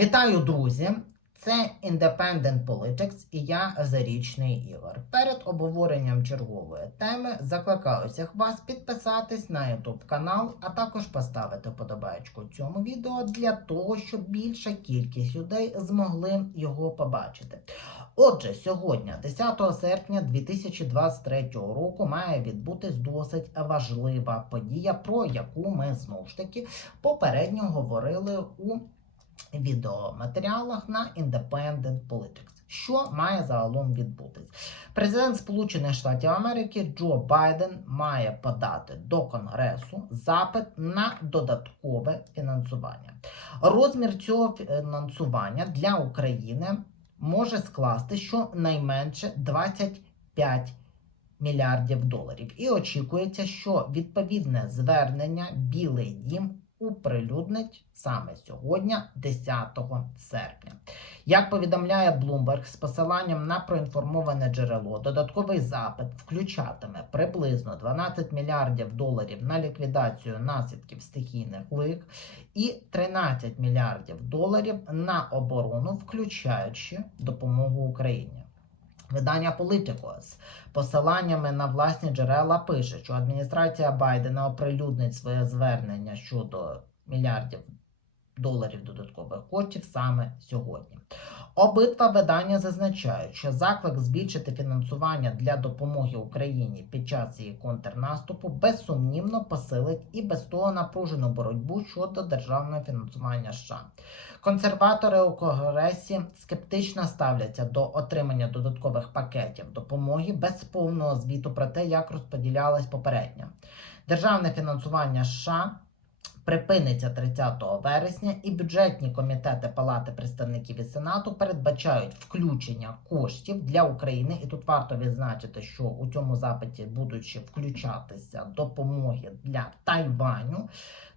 Вітаю, друзі! Це Independent Politics і я Зарічний Ігор. Перед обговоренням чергової теми закликаю всіх вас підписатись на YouTube канал, а також поставити подобаєчку цьому відео для того, щоб більша кількість людей змогли його побачити. Отже, сьогодні, 10 серпня 2023 року, має відбутись досить важлива подія, про яку ми знову ж таки попередньо говорили у відеоматеріалах на Independent Politics. Що має загалом відбутись? Президент Сполучених Штатів Америки Джо Байден має подати до Конгресу запит на додаткове фінансування. Розмір цього фінансування для України може скласти щонайменше 25 мільярдів доларів. І очікується, що відповідне звернення Білий Дім оприлюднить саме сьогодні, 10 серпня. Як повідомляє Bloomberg з посиланням на проінформоване джерело, додатковий запит включатиме приблизно 12 мільярдів доларів на ліквідацію наслідків стихійних лих і 13 мільярдів доларів на оборону, включаючи допомогу Україні. Видання Politico з посиланнями на власні джерела пише, що адміністрація Байдена оприлюднить своє звернення щодо мільярдів доларів додаткових коштів саме сьогодні. Обидва видання зазначають, що заклик збільшити фінансування для допомоги Україні під час її контрнаступу безсумнівно посилить і без того напружену боротьбу щодо державного фінансування США. Консерватори у Конгресі скептично ставляться до отримання додаткових пакетів допомоги без повного звіту про те, як розподілялась попередньо. Державне фінансування США припиниться 30 вересня, і бюджетні комітети Палати представників і Сенату передбачають включення коштів для України. І тут варто відзначити, що у цьому запиті будуть ще включатися допомоги для Тайваню.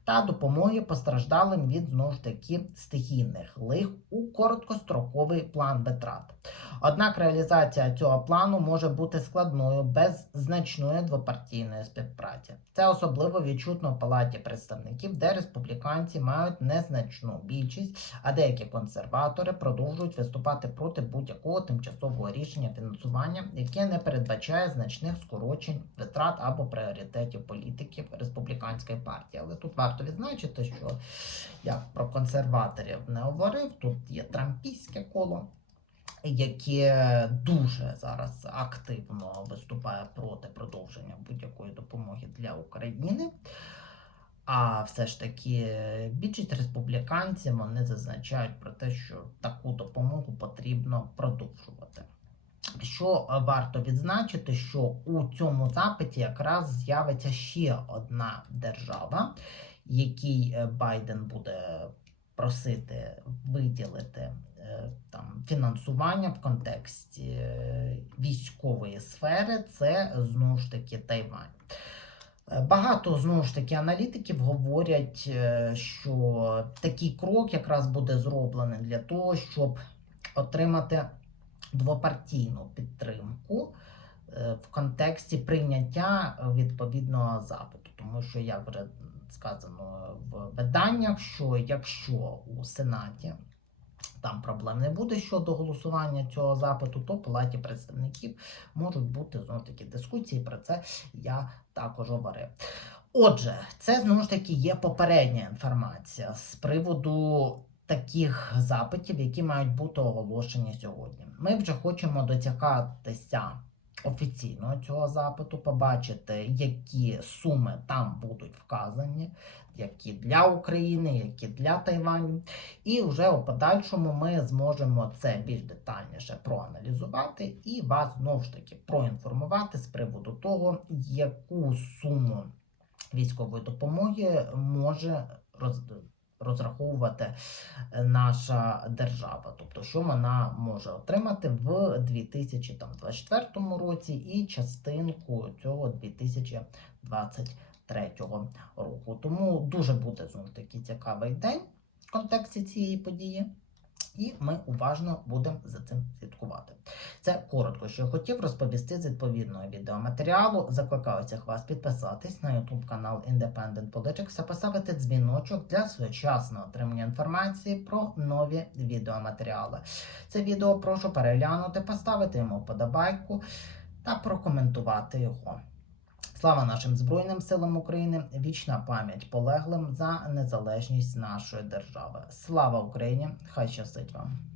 Та допомоги постраждалим від знову ж таки стихійних лих у короткостроковий план витрат. Однак реалізація цього плану може бути складною без значної двопартійної співпраці. Це особливо відчутно в палаті представників, де республіканці мають незначну більшість, а деякі консерватори продовжують виступати проти будь-якого тимчасового рішення фінансування, яке не передбачає значних скорочень витрат або пріоритетів політиків республіканської партії. Але тут варто відзначити, що я про консерваторів не говорив. Тут є трампійське коло яке дуже зараз активно виступає проти продовження будь-якої допомоги для України. А все ж таки більшість республіканців вони зазначають про те, що таку допомогу потрібно продовжувати. Що варто відзначити, що у цьому запиті якраз з'явиться ще одна держава, якій Байден буде просити виділити е, там фінансування в контексті е, військової сфери, це знову ж таки Тайвань. Е, Багато знову ж таки аналітиків говорять, е, що такий крок якраз буде зроблений для того, щоб отримати двопартійну підтримку е, в контексті прийняття відповідного запиту. Тому що, як вже сказано в виданнях, що якщо у Сенаті там проблем не буде щодо голосування цього запиту, то в палаті представників можуть бути знову ж таки дискусії. Про це я також говорив. Отже, це знову ж таки є попередня інформація з приводу таких запитів, які мають бути оголошені сьогодні. Ми вже хочемо дотягатися офіційного цього запиту, побачити, які суми там будуть вказані, які для України, які для Тайваню. І вже у подальшому ми зможемо це більш детальніше проаналізувати і вас знову ж таки проінформувати з приводу того, яку суму військової допомоги може роз розраховувати е, наша держава, тобто, що вона може отримати в 2024 році і частинку цього 2023 року. Тому дуже буде знову таки цікавий день в контексті цієї події. І ми уважно будемо за цим слідкувати. Це коротко, що я хотів розповісти з відповідного відеоматеріалу. Закликаю всіх вас підписатись на YouTube канал Independent Politics та поставити дзвіночок для своєчасного отримання інформації про нові відеоматеріали. Це відео прошу переглянути, поставити йому вподобайку та прокоментувати його. Слава нашим Збройним силам України! Вічна пам'ять полеглим за незалежність нашої держави. Слава Україні! Хай щастить вам!